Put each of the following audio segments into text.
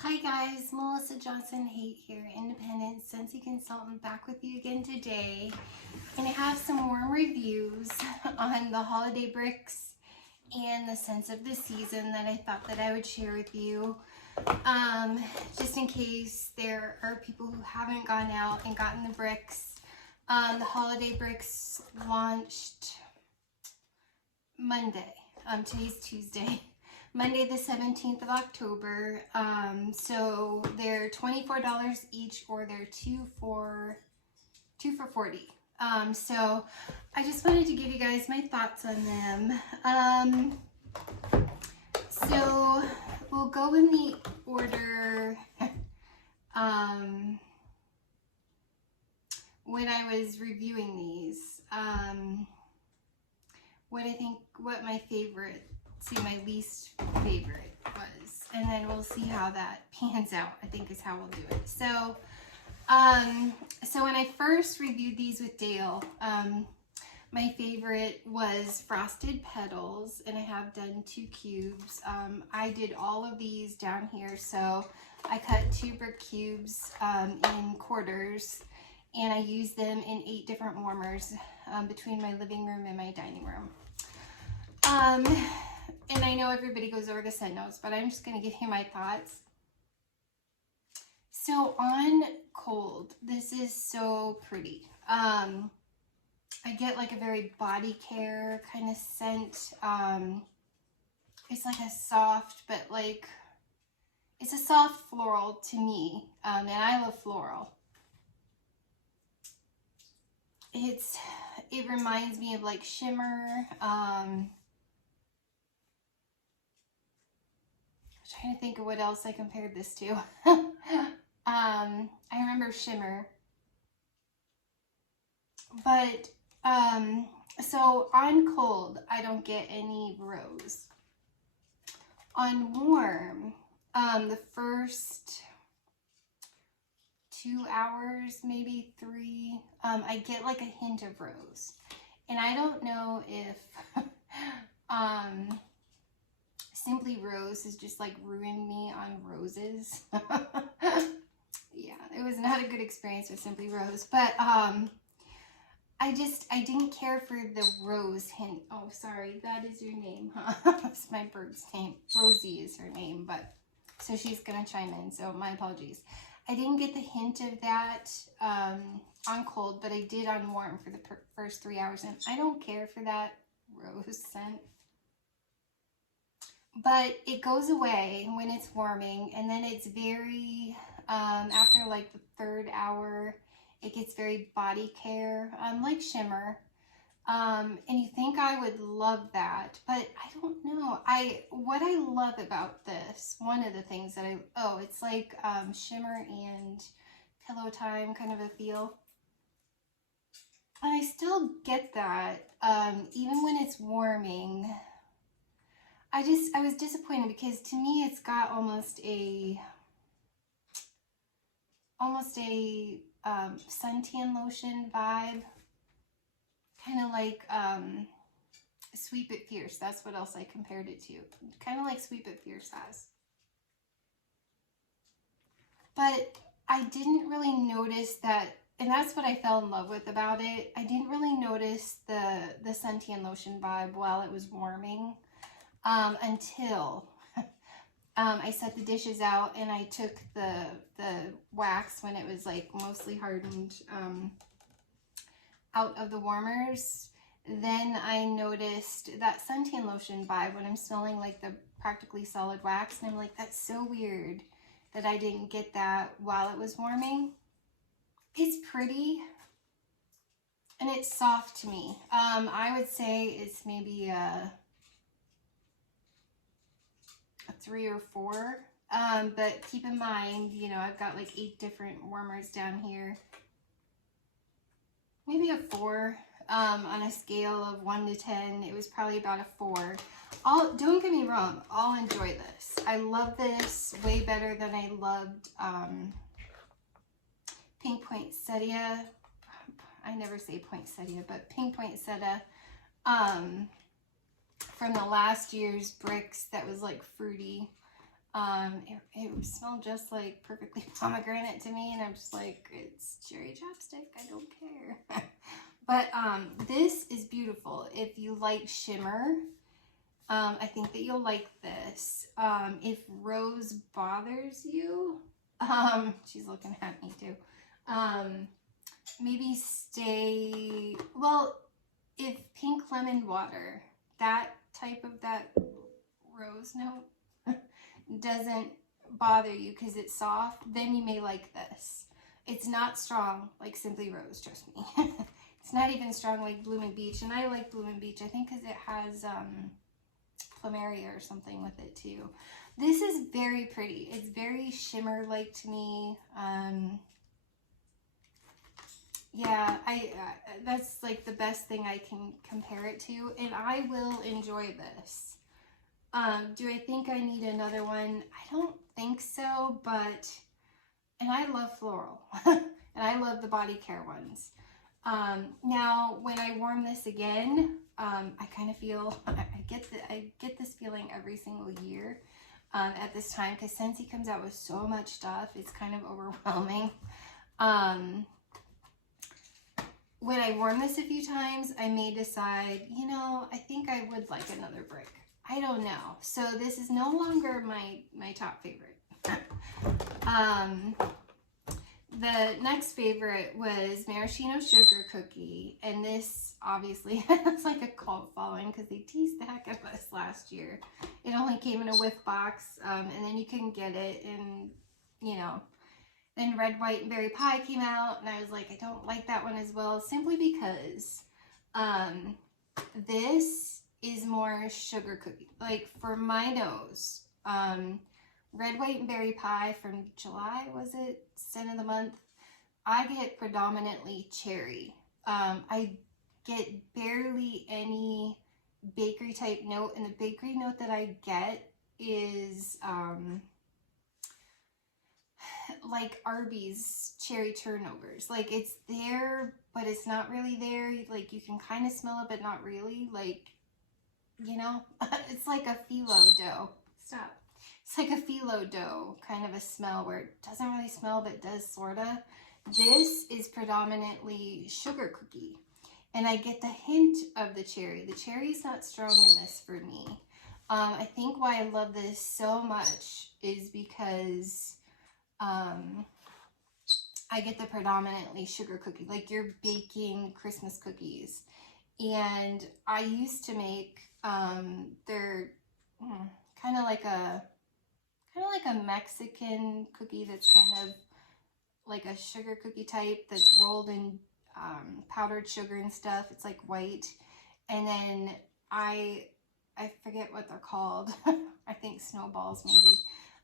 Hi guys, Melissa Johnson-Haight here, independent Scentsy consultant, back with you again today. And I have some warm reviews on the holiday bricks and the scents of the season that I thought that I would share with you. Just in case there are people who haven't gone out and gotten the bricks. The holiday bricks launched Monday. Today's Tuesday. Monday the 17th of October. So they're $24 each, or they're two for $40. So I just wanted to give you guys my thoughts on them. So we'll go in the order when I was reviewing these. What my favorite, my least favorite was, and then we'll see how that pans out, I think is how we'll do it. So when I first reviewed these with Dale, my favorite was Frosted Petals, and I have done 2 cubes. I did all of these down here, so I cut 2 brick cubes in quarters, and I used them in 8 different warmers between my living room and my dining room. And I know everybody goes over the scent notes, but I'm just going to give you my thoughts. So on cold, this is so pretty. I get like a very body care kind of scent. It's like a soft, but like, it's a soft floral to me. And I love floral. It reminds me of like shimmer. Trying to think of what else I compared this to. I remember shimmer. But, so on cold, I don't get any rose. On warm, the first 2 hours, maybe 3, I get like a hint of rose. And I don't know if, Simply Rose has just like ruined me on roses. Yeah, it was not a good experience with Simply Rose, but I didn't care for the rose hint. Oh, sorry, that is your name, huh? That's my bird's name. Rosie is her name, but so she's gonna chime in, so my apologies. I didn't get the hint of that on cold, but I did on warm for the first 3 hours, and I don't care for that rose scent. But it goes away when it's warming, and then it's very, after like the 3rd hour, it gets very body care, like shimmer. And you think I would love that, but I don't know. What I love about this, one of the things that it's like shimmer and pillow time kind of a feel. And I still get that, even when it's warming. I was disappointed because to me it's got almost a suntan lotion vibe, kind of like Sweet But Fierce. That's what else I compared it to, kind of like Sweet But Fierce has. But I didn't really notice that, and that's what I fell in love with about it. I didn't really notice the suntan lotion vibe while it was warming. Until I set the dishes out and I took the wax when it was like mostly hardened out of the warmers. Then I noticed that suntan lotion vibe when I'm smelling like the practically solid wax, and I'm like, that's so weird that I didn't get that while it was warming. It's pretty and it's soft to me. I would say it's maybe a 3 or 4, but keep in mind, you know, I've got like 8 different warmers down here. Maybe a 4, on a scale of 1 to 10. It was probably about a 4. Don't get me wrong, I'll enjoy this. I love this way better than I loved Pink Poinsettia. I never say poinsettia, but Pink Poinsettia. From the last year's bricks that was like fruity. It smelled just like perfectly pomegranate to me, and I'm just like, it's cherry chapstick, I don't care. But this is beautiful. If you like shimmer, I think that you'll like this. If rose bothers you, she's looking at me too. Maybe stay, well, if pink lemon water, that type of that rose note doesn't bother you because it's soft, then you may like this. It's not strong like Simply Rose, trust me. It's not even strong like Blooming Beach, and I like Blooming Beach, I think, because it has plumeria or something with it too. This is very pretty. It's very shimmer-like to me. Yeah, that's like the best thing I can compare it to, and I will enjoy this. Do I think I need another one? I don't think so, but, and I love floral, and I love the body care ones. Now, when I warm this again, I kind of feel, I get this feeling every single year at this time, because Scentsy comes out with so much stuff, it's kind of overwhelming. When I warm this a few times, I may decide, you know, I think I would like another brick. I don't know. So this is no longer my top favorite. The next favorite was Maraschino Sugar Cookie, and this obviously has like a cult following because they teased the heck out of us last year. It only came in a whiff box, and then you can get it in, you know. Then Red, White, and Berry Pie came out, and I was like, I don't like that one as well, simply because this is more sugar cookie. Like, for my nose, Red, White, and Berry Pie from July, was it? Scent of the month. I get predominantly cherry. I get barely any bakery type note, and the bakery note that I get is like Arby's cherry turnovers. Like, it's there, but it's not really there. Like, you can kind of smell it, but not really. Like, you know, it's like a phyllo dough. Stop. It's like a phyllo dough kind of a smell where it doesn't really smell, but it does sorta. This is predominantly sugar cookie, and I get the hint of the cherry. The cherry is not strong in this for me. I think why I love this so much is because I get the predominantly sugar cookie, like you're baking Christmas cookies. And I used to make they're kind of like a Mexican cookie that's kind of like a sugar cookie type that's rolled in powdered sugar and stuff. It's like white, and then I forget what they're called. I think snowballs maybe.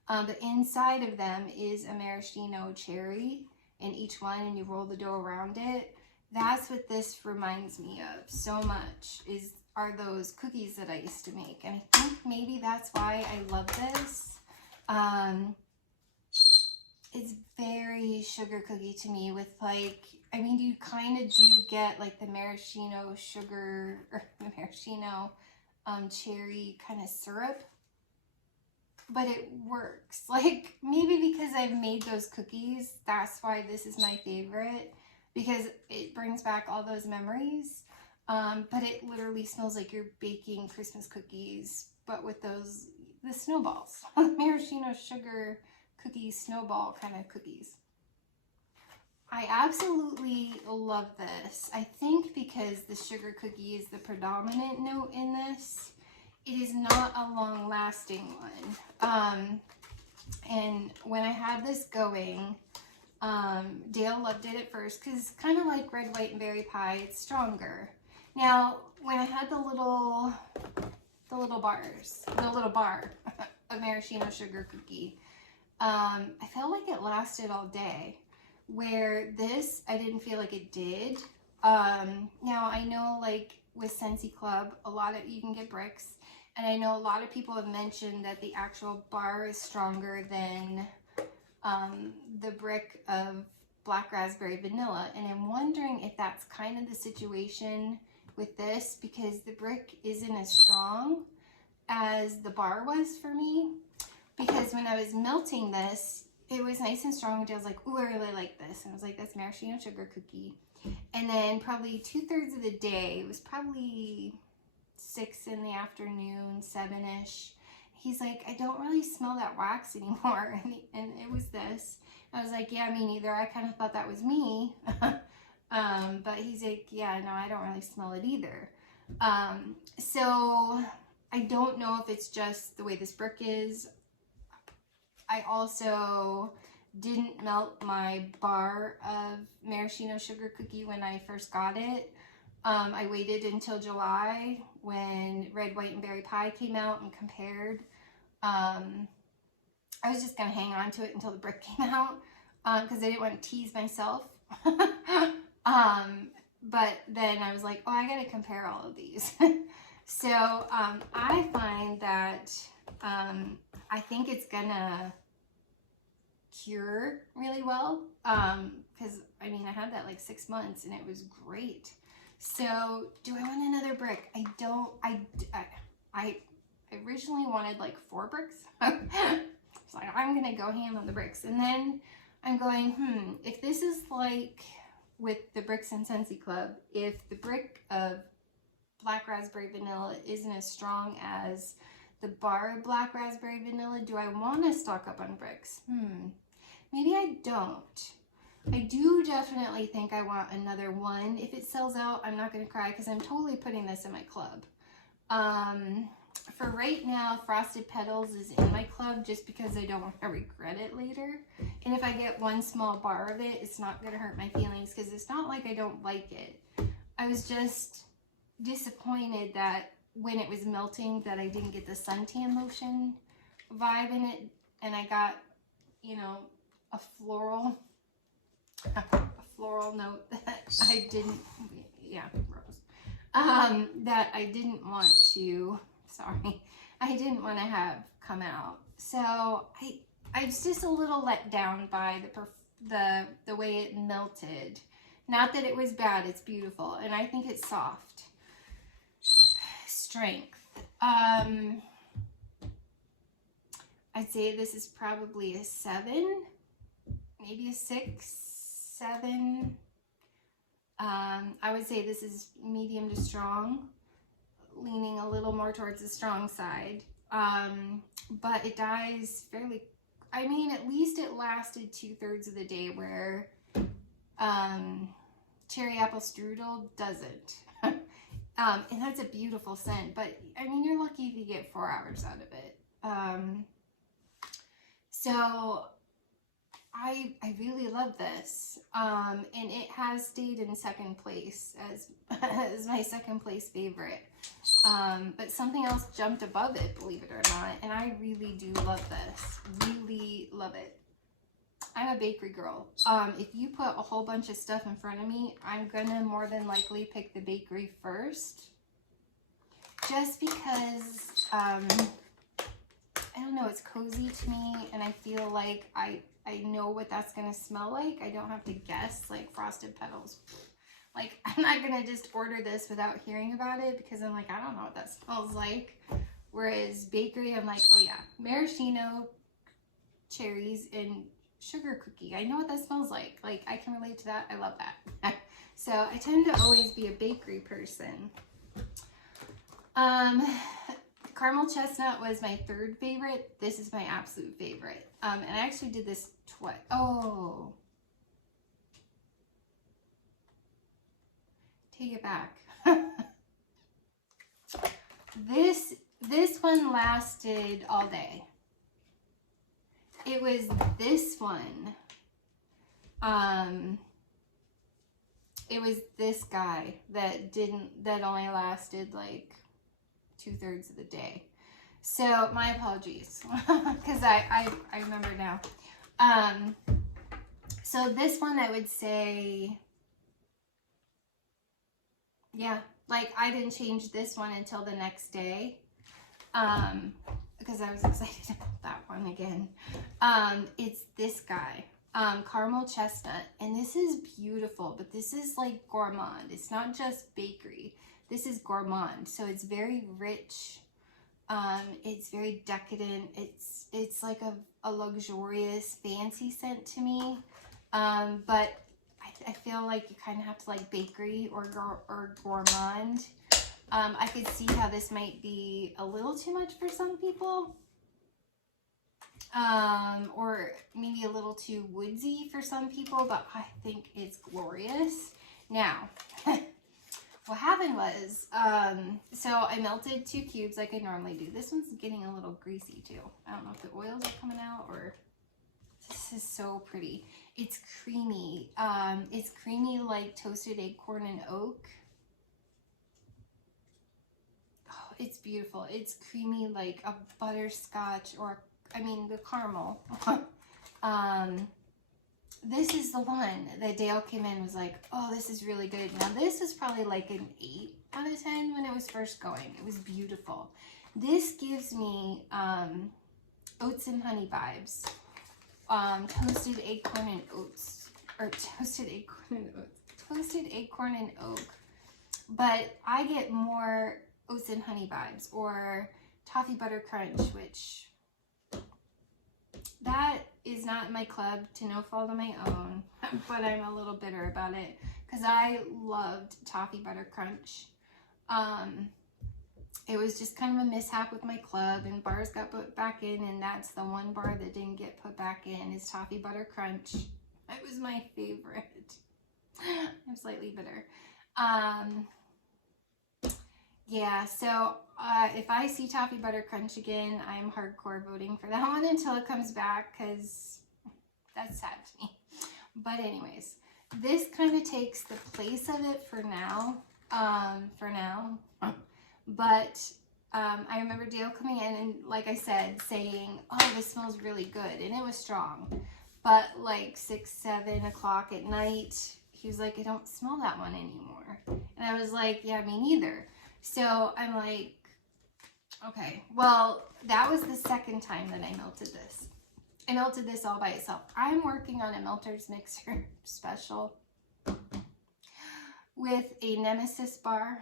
But inside of them is a maraschino cherry in each one, and you roll the dough around it. That's what this reminds me of so much, are those cookies that I used to make. And I think maybe that's why I love this. It's very sugar cookie to me with, like, I mean, you kind of do get like the maraschino sugar, or the maraschino cherry kind of syrup, but it works. Like, maybe because I've made those cookies, that's why this is my favorite, because it brings back all those memories. But it literally smells like you're baking Christmas cookies, but with the snowballs, maraschino sugar cookie snowball kind of cookies. I absolutely love this. I think because the sugar cookie is the predominant note in this, it is not a long-lasting one. And when I had this going, Dale loved it at first because kind of like Red, White, and Berry Pie, it's stronger. Now, when I had the little bar of maraschino sugar cookie, I felt like it lasted all day, where this, I didn't feel like it did. Now, I know, like, with Scentsy Club, you can get bricks, and I know a lot of people have mentioned that the actual bar is stronger than the brick of Black Raspberry Vanilla, and I'm wondering if that's kind of the situation with this, because the brick isn't as strong as the bar was for me. Because when I was melting this, it was nice and strong, and I was like, ooh, I really like this. And I was like, that's maraschino sugar cookie. And then probably 2/3 of the day, it was probably 6 in the afternoon, 7-ish. He's like, I don't really smell that wax anymore. And it was this. I was like, yeah, me neither. I kind of thought that was me. But he's like, yeah, no, I don't really smell it either. So I don't know if it's just the way this brick is. I also didn't melt my bar of maraschino sugar cookie when I first got it. I waited until July when Red, White, and Berry Pie came out and compared. I was just going to hang on to it until the brick came out because I didn't want to tease myself. But then I was like, oh, I got to compare all of these. So I find that I think it's going to cure really well because I mean, I had that like 6 months and it was great. So do I want another brick? I don't. I originally wanted like 4 bricks. So I'm gonna go ham on the bricks, and then I'm going, if this is like with the bricks in Scentsy Club, if the brick of black raspberry vanilla isn't as strong as the bar of black raspberry vanilla, do I want to stock up on bricks? Maybe I don't. I do definitely think I want another one. If it sells out, I'm not going to cry because I'm totally putting this in my club. For right now, Frosted Petals is in my club just because I don't want to regret it later. And if I get one small bar of it, it's not going to hurt my feelings because it's not like I don't like it. I was just disappointed that when it was melting that I didn't get the suntan lotion vibe in it. And I got, you know, a floral note that I didn't, yeah, rose, that I didn't want to, I didn't want to have come out. So I was just a little let down by the way it melted. Not that it was bad, it's beautiful, and I think it's soft. Strength. I'd say this is probably a 7, maybe a 6, 7. I would say this is medium to strong, leaning a little more towards the strong side. But it dies fairly, I mean, at least it lasted 2/3 of the day, where cherry apple strudel doesn't. And that's a beautiful scent, but I mean, you're lucky if you get 4 hours out of it. So I really love this, and it has stayed in second place as my second place favorite, but something else jumped above it, believe it or not, and I really do love this, really love it. I'm a bakery girl. If you put a whole bunch of stuff in front of me, I'm gonna more than likely pick the bakery first, just because I don't know, it's cozy to me, and I feel like I know what that's gonna smell like. I don't have to guess, like Frosted Petals. Like, I'm not gonna just order this without hearing about it because I'm like, I don't know what that smells like. Whereas bakery, I'm like, oh yeah, maraschino, cherries, and sugar cookie. I know what that smells like. Like, I can relate to that. I love that. So I tend to always be a bakery person. Caramel chestnut was my 3rd favorite. This is my absolute favorite. And I actually did this twice. Oh. Take it back. This one lasted all day. It was this one. It was this guy that only lasted like 2/3 of the day. So my apologies, because I remember now. So this one, I would say, yeah, like I didn't change this one until the next day, because I was excited about that one again. It's this guy, caramel chestnut, and this is beautiful, but this is like gourmand. It's not just bakery. This is gourmand, so it's very rich. It's very decadent. It's like a luxurious, fancy scent to me. But I feel like you kind of have to like bakery or gourmand. I could see how this might be a little too much for some people. Or maybe a little too woodsy for some people, but I think it's glorious. Now, what happened was, so I melted 2 cubes like I normally do. This one's getting a little greasy too. I don't know if the oils are coming out or... This is so pretty. It's creamy. It's creamy like toasted acorn and oak. Oh, it's beautiful. It's creamy like a butterscotch or, I mean, the caramel. This is the one that Dale came in and was like, oh, this is really good. Now, this was probably like an 8 out of 10 when it was first going. It was beautiful. This gives me oats and honey vibes. Toasted acorn and oats. Or toasted acorn and oats. Toasted acorn and oak. But I get more oats and honey vibes. Or toffee butter crunch, which... that is not my club, to no fault of my own, but I'm a little bitter about it because I loved toffee butter crunch. It was just kind of a mishap with my club, and bars got put back in, and that's the one bar that didn't get put back in is toffee butter crunch. It was my favorite. I'm slightly bitter. Yeah, so if I see toffee butter crunch again, I'm hardcore voting for that one until it comes back because that's sad to me. But anyways, this kind of takes the place of it for now. But I remember Dale coming in and, like I said, saying, oh, this smells really good. And it was strong. But like 6, 7 o'clock at night, he was like, I don't smell that one anymore. And I was like, yeah, me neither. So I'm like, okay, well, that was the second time that I melted this. I melted this all by itself. I'm working on a melter's mixer special with a Nemesis bar.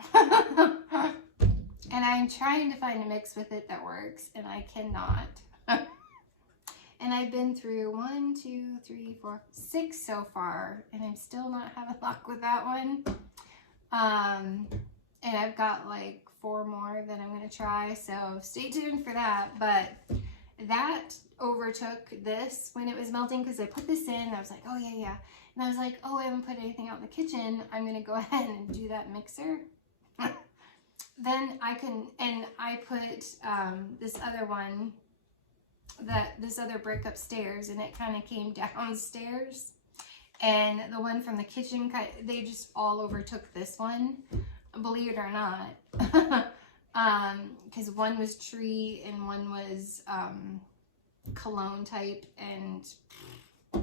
And I'm trying to find a mix with it that works, and I cannot. And I've been through 1, 2, 3, 4, 6 so far, and I'm still not having luck with that one. And I've got like 4 more that I'm going to try, so stay tuned for that. But that overtook this when it was melting because I put this in. I was like, oh, yeah. And I was like, oh, I haven't put anything out in the kitchen. I'm going to go ahead and do that mixer. Then I can, and I put this other one, this other brick upstairs, and it kind of came downstairs. And the one from the kitchen, they just all overtook this one. Believe it or not, because one was tree and one was cologne type, and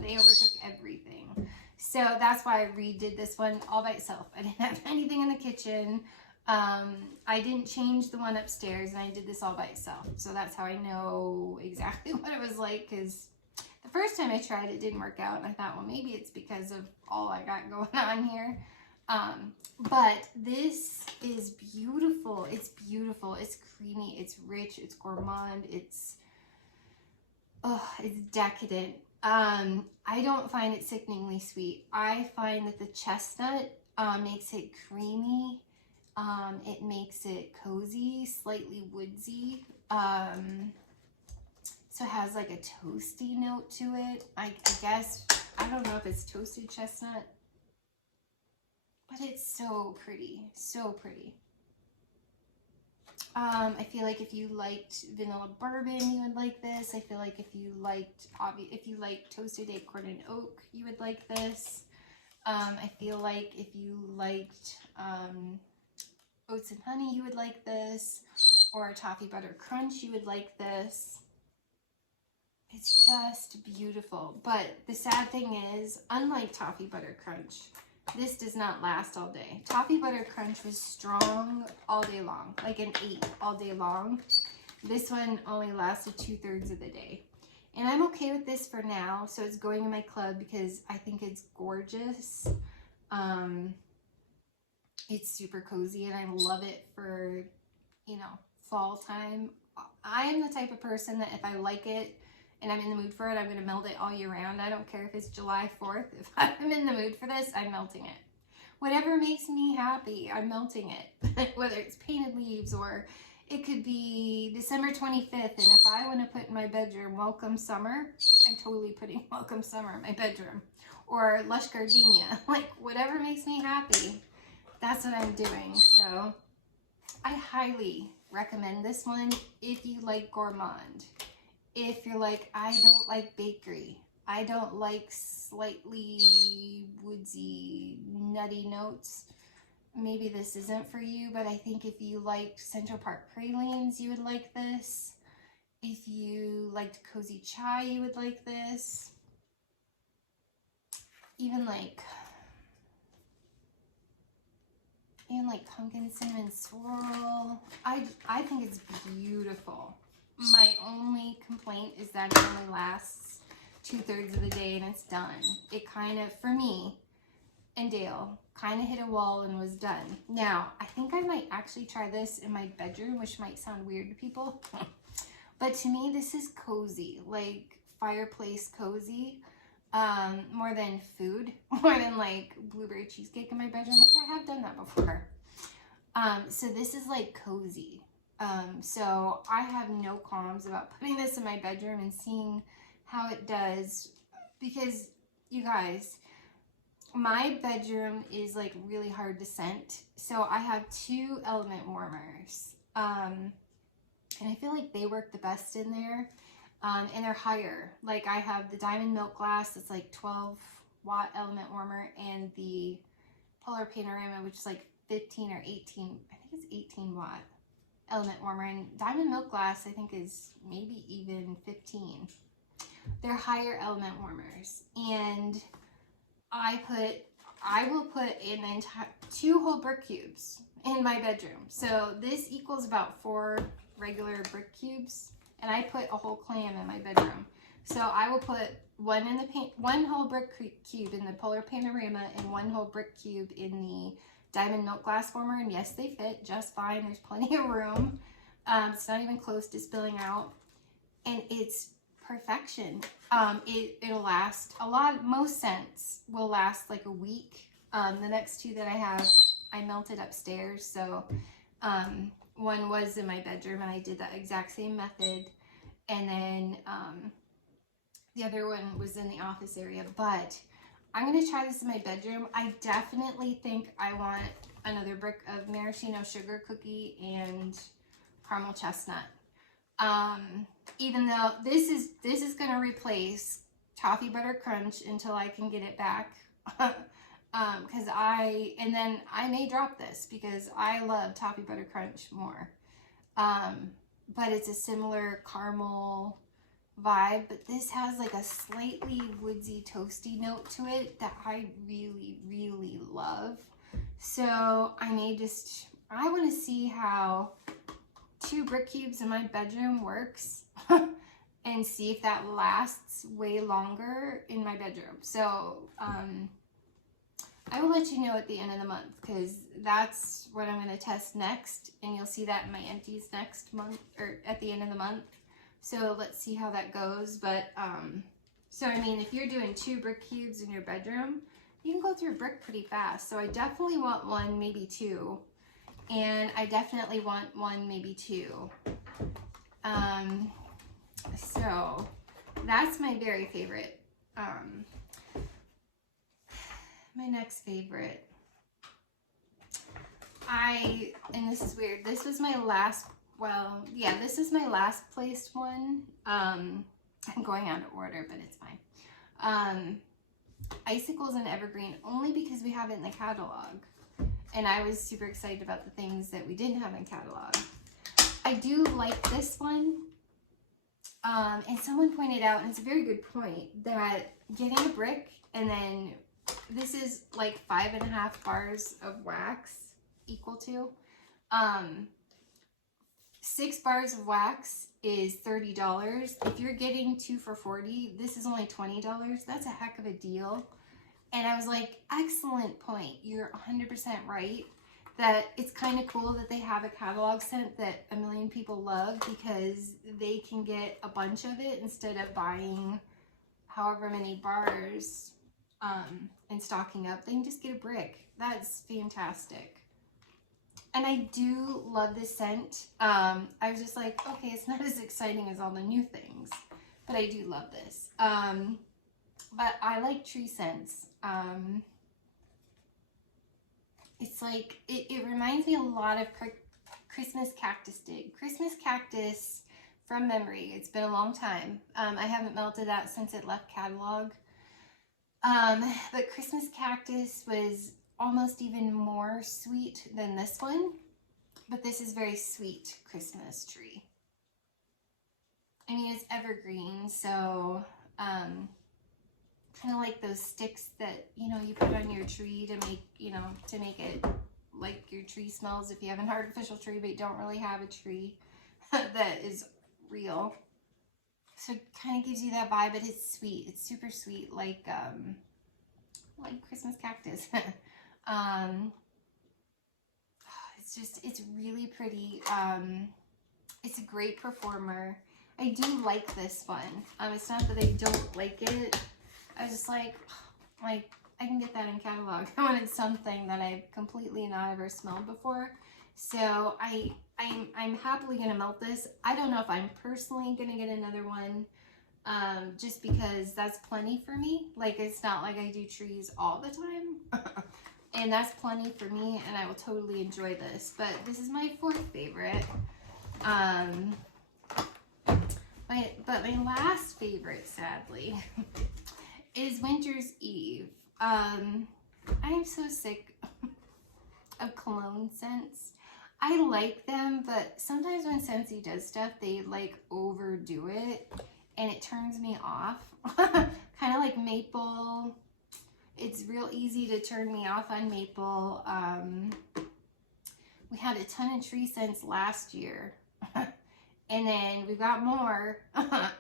they overtook everything. So that's why I redid this one all by itself. I didn't have anything in the kitchen. I didn't change the one upstairs, and I did this all by itself. So that's how I know exactly what it was like, because the first time I tried it didn't work out, and I thought, well, maybe it's because of all I got going on here. But this is beautiful. It's beautiful. It's creamy. It's rich. It's gourmand. It's decadent. I don't find it sickeningly sweet. I find that the chestnut makes it creamy. It makes it cozy, slightly woodsy. So it has like a toasty note to it. I guess, I don't know if it's toasted chestnut. But it's so pretty, so pretty. I feel like if you liked vanilla bourbon, you would like this. I feel like if you liked toasted acorn and oak, you would like this. I feel like if you liked oats and honey, you would like this. Or toffee butter crunch, you would like this. It's just beautiful. But the sad thing is, unlike toffee butter crunch, this does not last all day. Toffee butter crunch was strong all day long, like an 8 all day long. This one only lasted 2/3 of the day. And I'm okay with this for now. So it's going in my club because I think it's gorgeous. It's super cozy, and I love it for, you know, fall time. I am the type of person that if I like it and I'm in the mood for it, I'm going to melt it all year round. I don't care if it's July 4th. If I'm in the mood for this, I'm melting it. Whatever makes me happy, I'm melting it. Whether it's painted leaves or it could be December 25th. And if I want to put in my bedroom, Welcome Summer, I'm totally putting Welcome Summer in my bedroom. Or Lush Gardenia. Like, whatever makes me happy, that's what I'm doing. So I highly recommend this one if you like gourmand. If you're like, I don't like bakery, I don't like slightly woodsy, nutty notes, maybe this isn't for you. But I think if you liked Central Park pralines, you would like this. If you liked cozy chai, you would like this. Even like pumpkin cinnamon swirl. I think it's beautiful. My only complaint is that it only lasts 2/3 of the day and it's done. It kind of, for me and Dale, kind of hit a wall and was done. Now, I think I might actually try this in my bedroom, which might sound weird to people. But to me, this is cozy, like fireplace cozy. More than food, more than like blueberry cheesecake in my bedroom, which I have done that before. So this is like cozy. So I have no qualms about putting this in my bedroom and seeing how it does, because you guys, my bedroom is like really hard to scent. So I have 2 element warmers. And I feel like they work the best in there. And they're higher. Like I have the diamond milk glass, that's like 12-watt element warmer, and the polar panorama, which is like 15 or 18, I think it's 18-watt element warmer. And diamond milk glass, I think, is maybe even 15. They're higher element warmers. And I will put in 2 whole brick cubes in my bedroom. So this equals about 4 regular brick cubes. And I put a whole clam in my bedroom. So I will put one whole brick cube in the polar panorama and 1 whole brick cube in the diamond milk glass warmer. And yes, they fit just fine. There's plenty of room. It's not even close to spilling out. And it's perfection. It'll last a lot. Most scents will last like a week. The next 2 that I have, I melted upstairs. So one was in my bedroom and I did that exact same method. And then the other one was in the office area. But I'm going to try this in my bedroom. I definitely think I want another brick of maraschino sugar cookie and caramel chestnut. Even though this is going to replace toffee butter crunch until I can get it back. And then I may drop this because I love toffee butter crunch more. But it's a similar caramel vibe, but this has like a slightly woodsy toasty note to it that I really, really love. So I want to see how 2 brick cubes in my bedroom works and see if that lasts way longer in my bedroom. So I will let you know at the end of the month, because that's what I'm going to test next, and you'll see that in my empties next month, or at the end of the month. So let's see how that goes. But so I mean, if you're doing 2 brick cubes in your bedroom, you can go through brick pretty fast. So I definitely want 1, maybe 2, and I definitely want 1, maybe 2. So that's my very favorite. My next favorite, and this is weird, this was my last, well, yeah, this is my last placed one. I'm going out of order, but it's fine. Icicles and evergreen, only because we have it in the catalog, and I was super excited about the things that we didn't have in catalog. I do like this one, and someone pointed out, and it's a very good point, that getting a brick and then this is like 5.5 bars of wax equal to 6 bars of wax is $30. If you're getting 2 for $40, this is only $20. That's a heck of a deal. And I was like, excellent point. You're 100% right. that it's kind of cool that they have a catalog scent that a million people love, because they can get a bunch of it instead of buying however many bars and stocking up. They can just get a brick. That's fantastic. And I do love this scent. I was just like, okay, it's not as exciting as all the new things, but I do love this. But I like tree scents. It's like, it reminds me a lot of Christmas cactus did. Christmas cactus, from memory, it's been a long time. I haven't melted that since it left catalog. But Christmas cactus was almost even more sweet than this one. But this is very sweet Christmas tree. I mean, it's evergreen, so kind of like those sticks that, you know, you put on your tree to make, you know, to make it like your tree smells if you have an artificial tree but you don't really have a tree that is real. So it kind of gives you that vibe, but it's sweet. It's super sweet, like Christmas cactus. It's really pretty. It's a great performer. I do like this one. It's not that I don't like it. I was just like I can get that in catalog. I wanted something that I've completely not ever smelled before. So I'm happily gonna melt this. I don't know if I'm personally gonna get another one, just because that's plenty for me. Like, it's not like I do trees all the time. And that's plenty for me, and I will totally enjoy this. But this is my fourth favorite. But my last favorite, sadly, is Winter's Eve. I am so sick of cologne scents. I like them, but sometimes when Scentsy does stuff, they like overdo it, and it turns me off. Kind of like maple. It's real easy to turn me off on maple. We had a ton of tree scents last year. And then we've got more.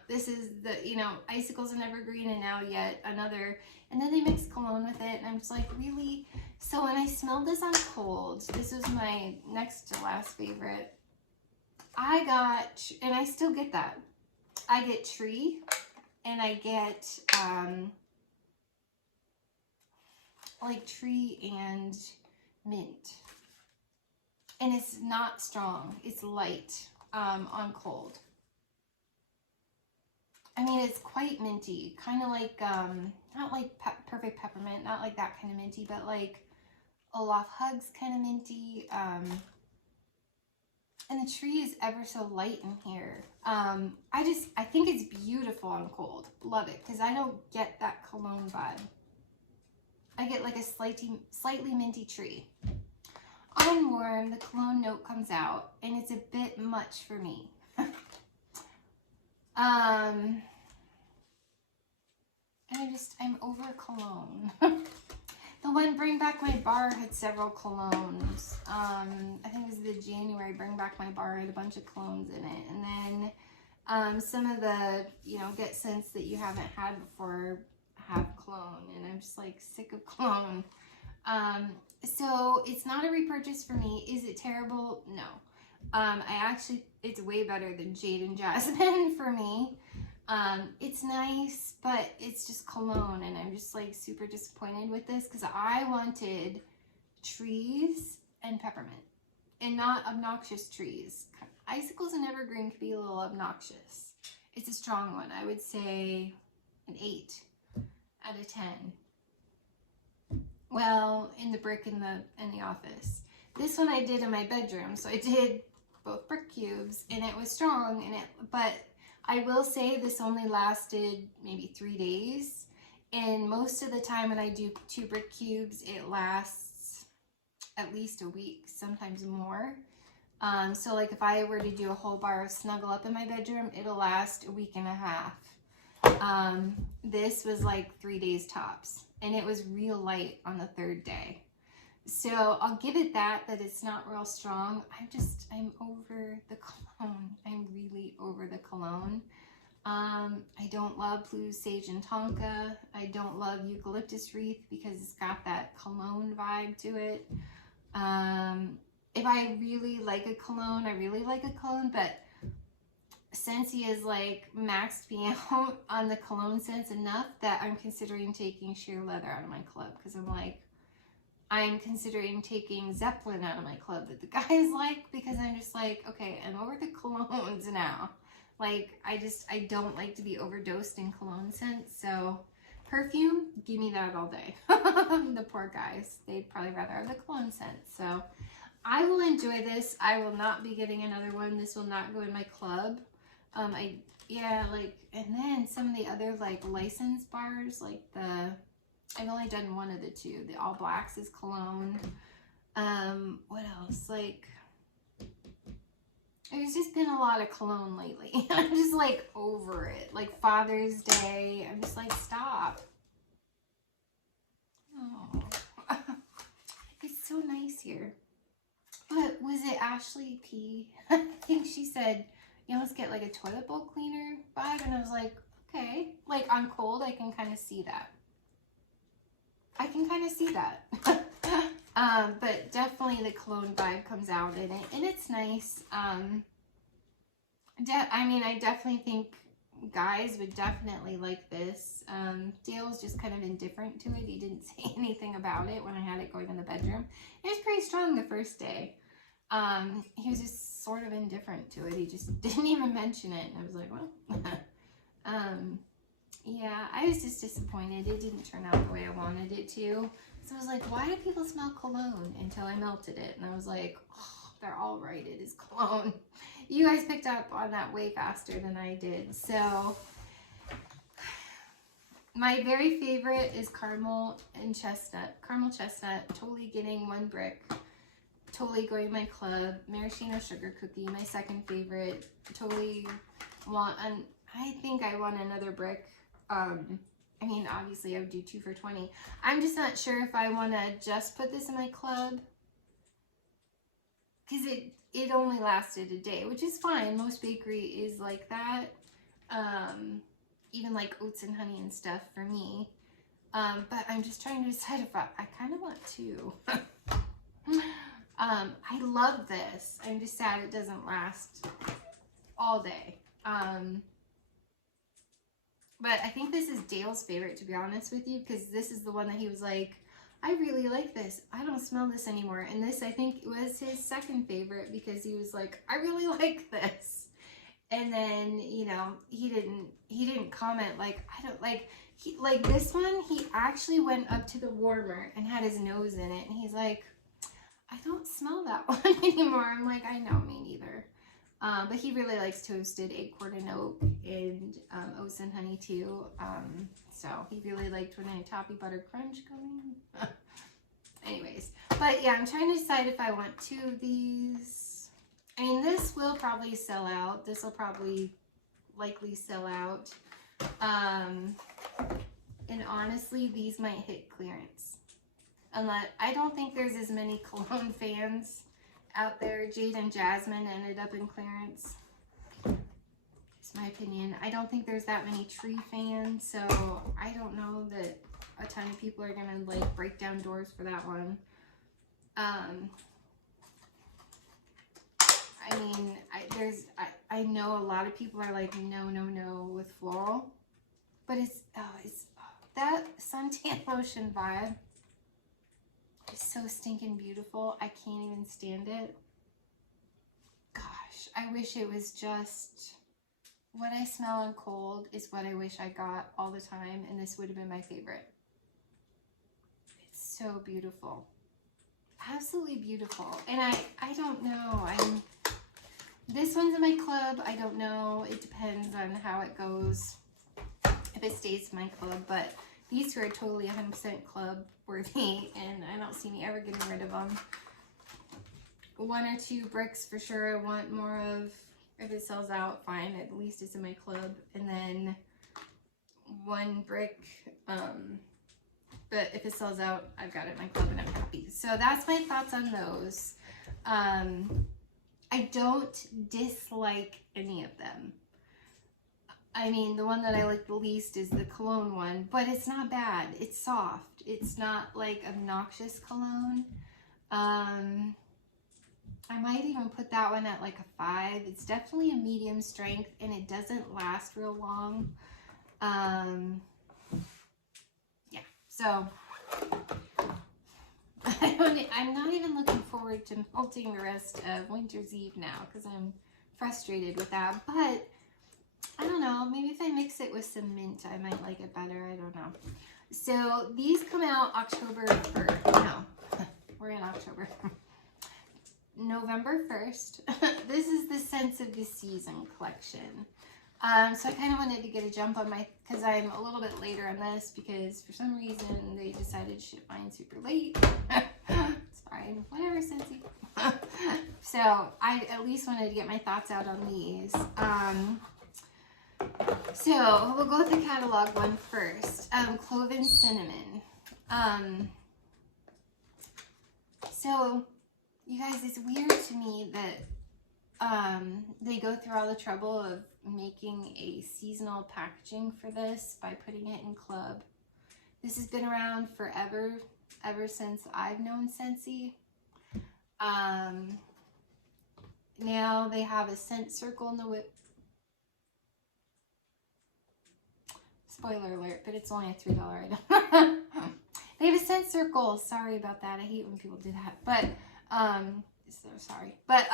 This is the, you know, Icicles and Evergreen, and now yet another. And then they mix cologne with it, and I'm just like, really? So when I smelled this on cold, this was my next to last favorite. I got, and I still get that. I get tree, and I get like tree and mint. And it's not strong. It's light. On cold. I mean, it's quite minty, kind of like, not like perfect peppermint, not like that kind of minty, but like Olaf Hugs kind of minty. And the tree is ever so light in here. I think it's beautiful on cold. Love it, because I don't get that cologne vibe. I get like a slightly minty tree. On warm, the cologne note comes out, and it's a bit much for me. And I'm over cologne. The one Bring Back My Bar had several colognes. I think it was the January Bring Back My Bar had a bunch of colognes in it. And then some of the, you know, get scents that you haven't had before have cologne. And I'm just like sick of cologne. So it's not a repurchase for me. Is it terrible? No. It's way better than Jade and Jasmine for me. It's nice, but it's just cologne, and I'm just like super disappointed with this, because I wanted trees and peppermint, and not obnoxious trees. Icicles and Evergreen could be a little obnoxious. It's a strong one. I would say an 8 out of 10. Well, in the brick in the office. This one I did in my bedroom, so I did both brick cubes, and it was strong, but I will say this only lasted maybe 3 days, and most of the time when I do 2 brick cubes, it lasts at least a week, sometimes more. So like if I were to do a whole bar of Snuggle Up in my bedroom, it'll last a week and a half. This was like 3 days tops, and it was real light on the 3rd day. So I'll give it that it's not real strong. I'm over the cologne. I'm really over the cologne. I don't love Blue Sage and Tonka. I don't love Eucalyptus Wreath because it's got that cologne vibe to it. If I really like a cologne, I really like a cologne, but Scentsy is like maxed me out on the cologne scents enough that I'm considering taking sheer leather out of my club, because I'm considering taking Zeppelin out of my club that the guys like, because I'm just like, okay, I'm over the colognes now. Like, I don't like to be overdosed in cologne scents. So perfume, give me that all day. The poor guys, they'd probably rather have the cologne scent. So I will enjoy this. I will not be getting another one. This will not go in my club. Yeah, like, and then some of the other like license bars, like I've only done one of the two. The All Blacks is cologne. What else? Like, there's just been a lot of cologne lately. I'm just like over it. Like Father's Day, I'm just like, stop. Oh, it's so nice here. But was it Ashley P? I think she said you almost get like a toilet bowl cleaner vibe, and I was like, okay. Like on cold, I can kind of see that. I can kind of see that. But definitely the cologne vibe comes out in it, and it's nice. I mean, I definitely think guys would definitely like this. Dale's just kind of indifferent to it. He didn't say anything about it when I had it going in the bedroom. It was pretty strong the first day. He was just sort of indifferent to it. He just didn't even mention it. And I was like, well, yeah, I was just disappointed. It didn't turn out the way I wanted it to. So I was like, why do people smell cologne? Until I melted it. And I was like, oh, they're all right. It is cologne. You guys picked up on that way faster than I did. So my very favorite is caramel and chestnut. Caramel chestnut, totally getting one brick. Totally going to my club. Maraschino sugar cookie, my second favorite. Totally want, I think I want another brick. I mean, obviously I would do 2 for $20. I'm just not sure if I want to just put this in my club, because it only lasted a day, which is fine. Most bakery is like that. Even like oats and honey and stuff for me. But I'm just trying to decide if I kind of want to. I love this. I'm just sad it doesn't last all day. But I think this is Dale's favorite, to be honest with you, because this is the one that he was like, I really like this. I don't smell this anymore. And this, I think, was his second favorite, because he was like, I really like this. And then, you know, he didn't comment like, I don't like, like this one, he actually went up to the warmer and had his nose in it. And he's like, I don't smell that one anymore. I'm like, I know, me neither. But he really likes toasted acorn and oak and oats and honey too. So he really liked when I had toffee butter crunch going. Anyways, but yeah, I'm trying to decide if I want 2 of these. I mean, this will probably sell out. This will probably likely sell out. And honestly, these might hit clearance. Unless, I don't think there's as many cologne fans out there. Jade and Jasmine ended up in clearance. It's my opinion. I don't think there's that many Tree fans, so I don't know that a ton of people are gonna like break down doors for that one. I mean, I know a lot of people are like no with floral, but it's that suntan lotion vibe. It's so stinking beautiful. I can't even stand it. Gosh, I wish it was just what I smell on cold is what I wish I got all the time, and this would have been my favorite. It's so beautiful. Absolutely beautiful. And I don't know. This one's in my club. I don't know. It depends on how it goes, if it stays in my club, but these two are totally 100% club worthy, and I don't see me ever getting rid of them. 1 or 2 bricks for sure I want more of. If it sells out, fine. At least it's in my club. And then 1 brick. But if it sells out, I've got it in my club and I'm happy. So that's my thoughts on those. I don't dislike any of them. I mean, the one that I like the least is the cologne one, but it's not bad. It's soft. It's not like obnoxious cologne. I might even put that one at like a 5. It's definitely a medium strength and it doesn't last real long. Yeah, so I'm not even looking forward to melting the rest of Winter's Eve now because I'm frustrated with that. But I don't know, maybe if I mix it with some mint, I might like it better. I don't know. So these come out October 1st. No, we're in October. November 1st. This is the Scents of the Season collection. So I kind of wanted to get a jump on my, because I'm a little bit later on this because for some reason they decided to ship mine super late. It's fine, whatever, Scentsy. So I at least wanted to get my thoughts out on these. So we'll go with the catalog one first. Clove and cinnamon. So you guys, it's weird to me that they go through all the trouble of making a seasonal packaging for this by putting it in Club. This has been around forever, ever since I've known Scentsy. Now they have a scent circle in the whip. Spoiler alert, but it's only a $3 item. They have a scent circle. Sorry about that. I hate when people do that. But so sorry. But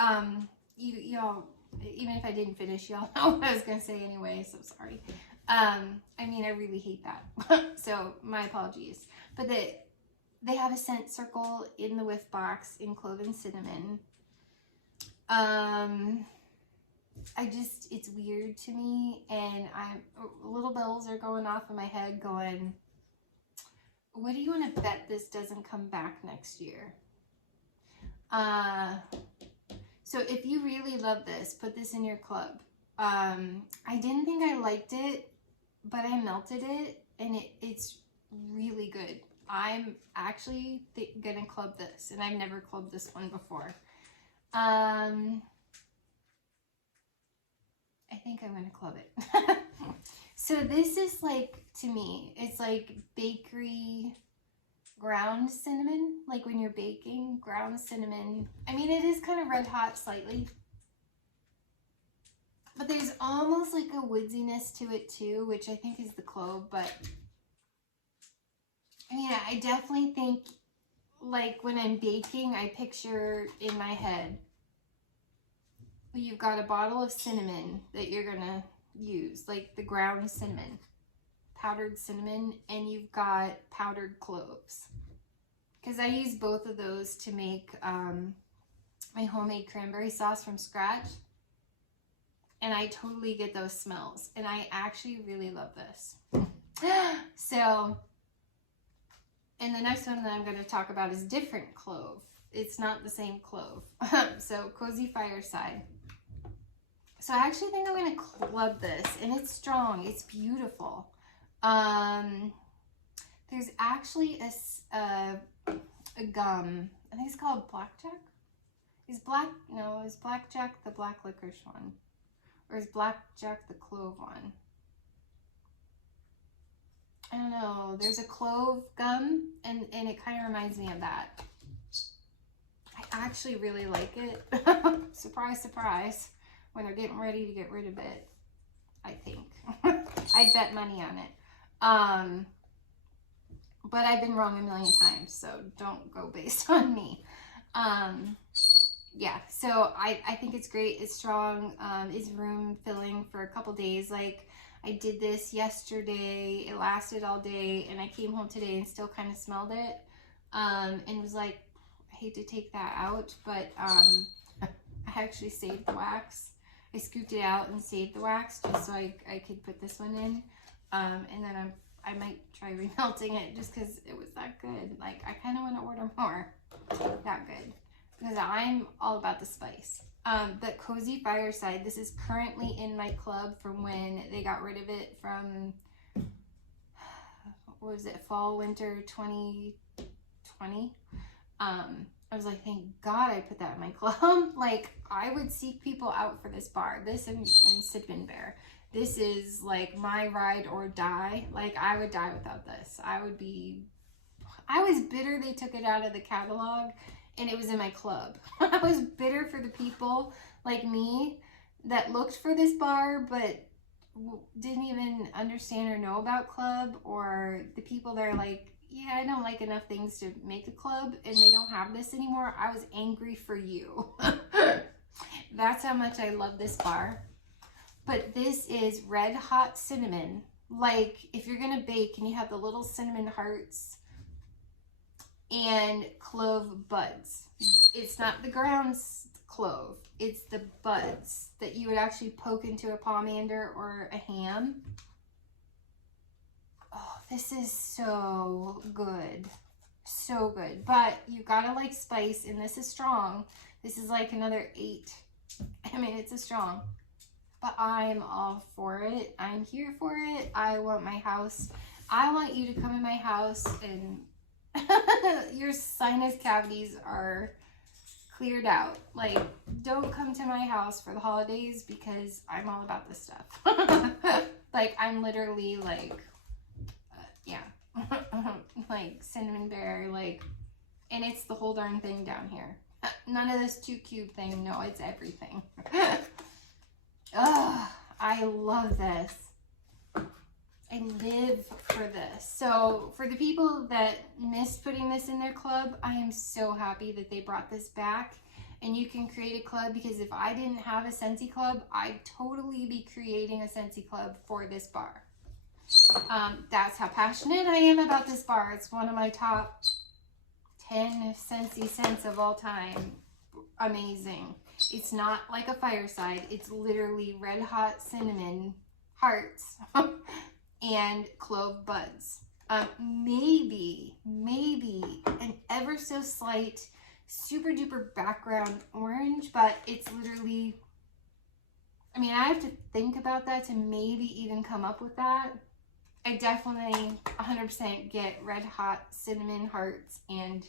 y'all, even if I didn't finish, y'all know what I was gonna say anyway. So sorry. I mean, I really hate that. So my apologies. But they have a scent circle in the whiff box in Clove and cinnamon. It's weird to me, and little bells are going off in my head going, what do you want to bet this doesn't come back next year? So if you really love this, put this in your Club. I didn't think I liked it, but I melted it, and it's really good. I'm actually gonna Club this, and I've never clubbed this one before. I think I'm gonna Club it. So this is like, to me, it's like bakery ground cinnamon, like when you're baking, ground cinnamon. I mean, it is kind of red hot slightly, but there's almost like a woodsiness to it too, which I think is the clove. But I mean, I definitely think, like when I'm baking, I picture in my head, you've got a bottle of cinnamon that you're gonna use, like the ground cinnamon, powdered cinnamon, and you've got powdered cloves. Because I use both of those to make my homemade cranberry sauce from scratch. And I totally get those smells. And I actually really love this. So, and the next one that I'm going to talk about is different clove. It's not the same clove. So, Cozy Fireside. So I actually think I'm going to Club this. And it's strong. It's beautiful. There's actually a gum. I think it's called Blackjack. Is Blackjack the black licorice one? Or is Blackjack the clove one? I don't know. There's a clove gum, and it kind of reminds me of that. I actually really like it. Surprise, surprise. When they're getting ready to get rid of it, I think. I'd bet money on it. But I've been wrong a million times, so don't go based on me. Yeah, so I think it's great. It's strong. It's room filling for a couple days. Like, I did this yesterday. It lasted all day, and I came home today and still kind of smelled it. And was like, I hate to take that out, but I actually saved the wax. I scooped it out and saved the wax just so I could put this one in. And then I might try remelting it just because it was that good. Like, I kind of want to order more. That good. Because I'm all about the spice. But Cozy Fireside, this is currently in my Club from when they got rid of it from, what was it, fall, winter 2020. I was like, thank God I put that in my Club. Like, I would seek people out for this bar. This and Cinnamon Bear. This is like my ride or die. Like, I would die without this. I was bitter they took it out of the catalog, and it was in my club. I was bitter for the people like me that looked for this bar but didn't even understand or know about Clove, or the people that are like, yeah, I don't like enough things to make a club and they don't have this anymore. I was angry for you. That's how much I love this bar. But this is red hot cinnamon. Like if you're gonna bake and you have the little cinnamon hearts and clove buds. It's not the ground clove, it's the buds that you would actually poke into a pomander or a ham. Oh, this is so good. So good. But you gotta like spice, and this is strong. This is like another 8. I mean, it's a strong. But I'm all for it. I'm here for it. I want my house. I want you to come in my house and your sinus cavities are cleared out. Like, don't come to my house for the holidays because I'm all about this stuff. Like, I'm literally like, yeah, like cinnamon bear, like, and it's the whole darn thing down here. None of this 2 cube thing. No, it's everything. Oh, I love this. I live for this. So for the people that missed putting this in their club, I am so happy that they brought this back. And you can create a club, because if I didn't have a Scentsy club, I'd totally be creating a Scentsy club for this bar. That's how passionate I am about this bar. It's one of my top 10 Scentsy scents of all time. Amazing. It's not like a fireside. It's literally red hot cinnamon hearts and clove buds. Maybe an ever so slight super duper background orange, but it's literally, I mean, I have to think about that to maybe even come up with that. I definitely 100% get red hot cinnamon hearts and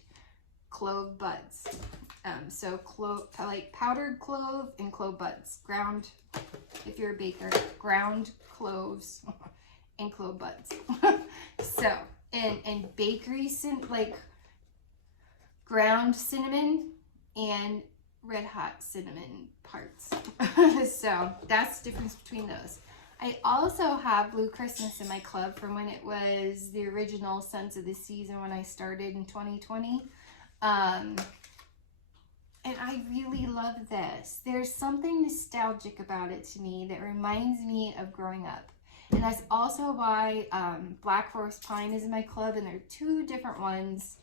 clove buds. So clove, like powdered clove and clove buds. Ground, if you're a baker, ground cloves and clove buds. So, and bakery, like ground cinnamon and red hot cinnamon parts. So that's the difference between those. I also have Blue Christmas in my club from when it was the original Scents of the Season when I started in 2020. And I really love this. There's something nostalgic about it to me that reminds me of growing up. And that's also why Black Forest Pine is in my club, and there are 2 different ones.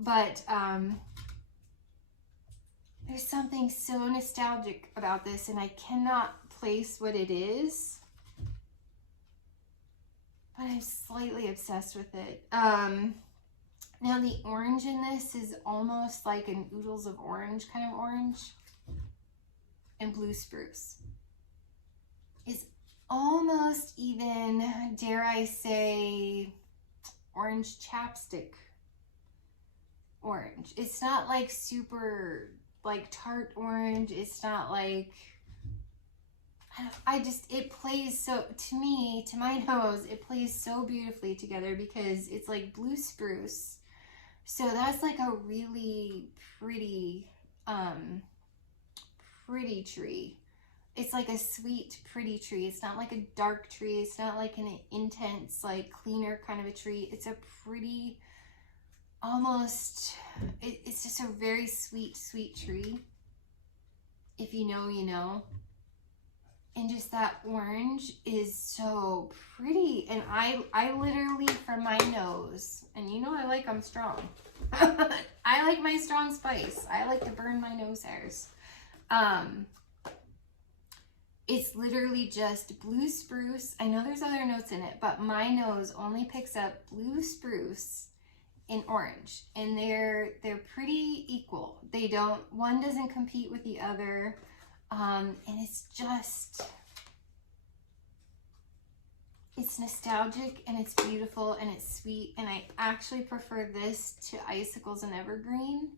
But there's something so nostalgic about this, and I cannot place what it is. But I'm slightly obsessed with it. Now the orange in this is almost like an oodles of orange kind of orange. And blue spruce is almost even, dare I say, orange chapstick orange. It's not like super like tart orange. It's not like, it plays so, to me, to my nose, it plays so beautifully together because it's like blue spruce. So that's like a really pretty, pretty tree. It's like a sweet, pretty tree. It's not like a dark tree. It's not like an intense, like cleaner kind of a tree. It's a pretty, almost, it's just a very sweet, sweet tree. If you know, you know. And just that orange is so pretty. And I literally, from my nose, and you know I like them strong. I like my strong spice. I like to burn my nose hairs. It's literally just blue spruce. I know there's other notes in it, but my nose only picks up blue spruce and orange. And they're pretty equal. They don't, one doesn't compete with the other. And it's just, it's nostalgic and it's beautiful and it's sweet. And I actually prefer this to Icicles and Evergreen.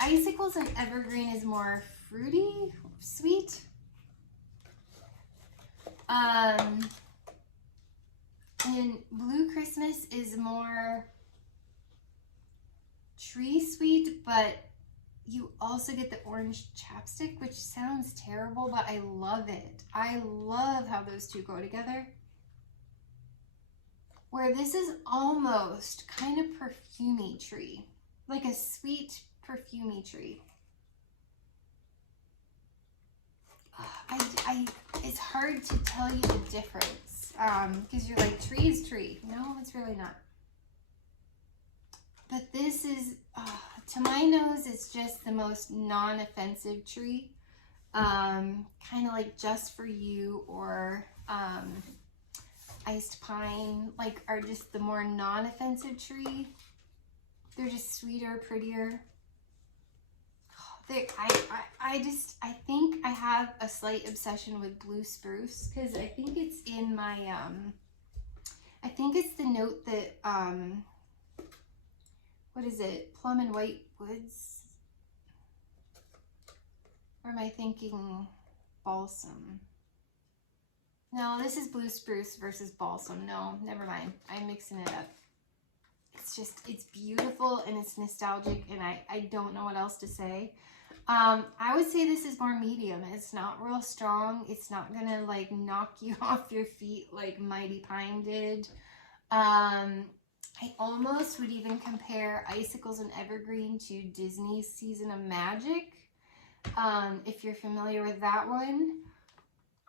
Icicles and Evergreen is more fruity, sweet. And Blue Christmas is more tree sweet, but you also get the orange chapstick, which sounds terrible, but I love it. I love how those two go together. Where this is almost kind of perfumey tree, like a sweet perfumey tree. It's hard to tell you the difference because you're like, tree is tree. No, it's really not. But this is, to my nose, it's just the most non-offensive tree. Kind of like Just For You or Iced Pine, like, are just the more non-offensive tree. They're just sweeter, prettier. I think I have a slight obsession with blue spruce because I think it's in my, I think it's the note that, what is it? Plum and White Woods? Or am I thinking balsam? No, this is blue spruce versus balsam. No, never mind. I'm mixing it up. It's just, it's beautiful and it's nostalgic and I don't know what else to say. I would say this is more medium. It's not real strong. It's not gonna like knock you off your feet like Mighty Pine did. I almost would even compare Icicles and Evergreen to Disney's Season of Magic. If you're familiar with that one.